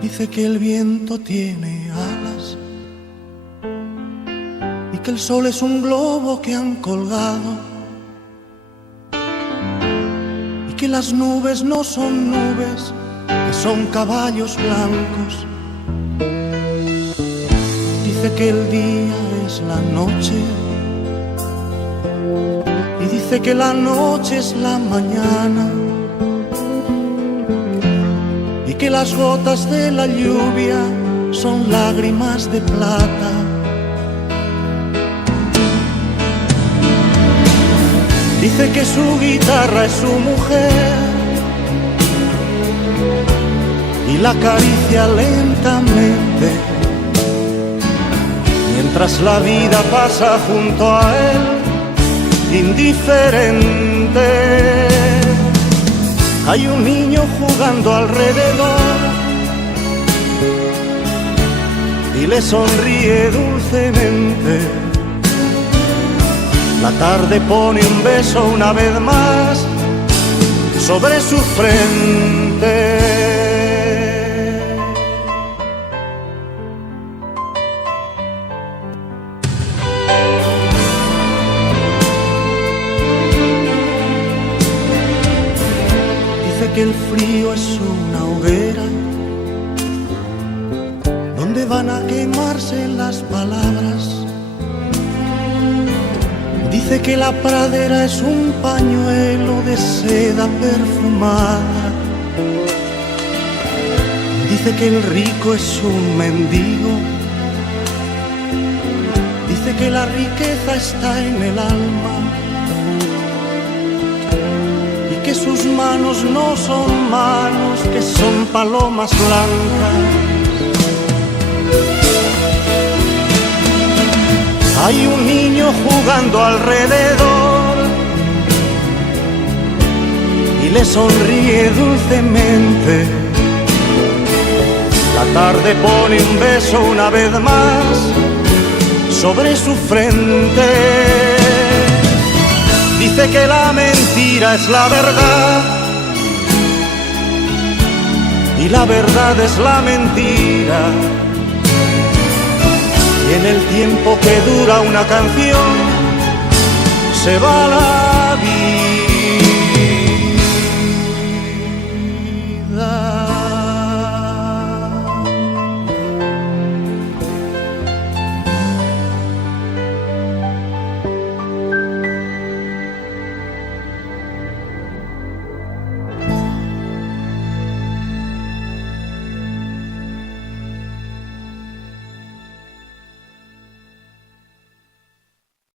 Dice que el viento tiene alas y que el sol es un globo que han colgado y que las nubes no son nubes, que son caballos blancos. Dice que el día es la noche y dice que la noche es la mañana y que las gotas de la lluvia son lágrimas de plata. Dice que su guitarra es su mujer y la acaricia lentamente mientras la vida pasa junto a él, indiferente. Hay un niño jugando alrededor y le sonríe dulcemente. La tarde pone un beso una vez más sobre su frente. Dice que el frío es una hoguera donde van a quemarse las palabras. Dice que la pradera es un pañuelo de seda perfumada. Dice que el rico es un mendigo. Dice que la riqueza está en el alma y que sus manos no son manos, que son palomas blancas. Hay un niño jugando alrededor y le sonríe dulcemente. La tarde pone un beso una vez más sobre su frente. Dice que la mentira es la verdad y la verdad es la mentira. Y en el tiempo que dura una canción se va la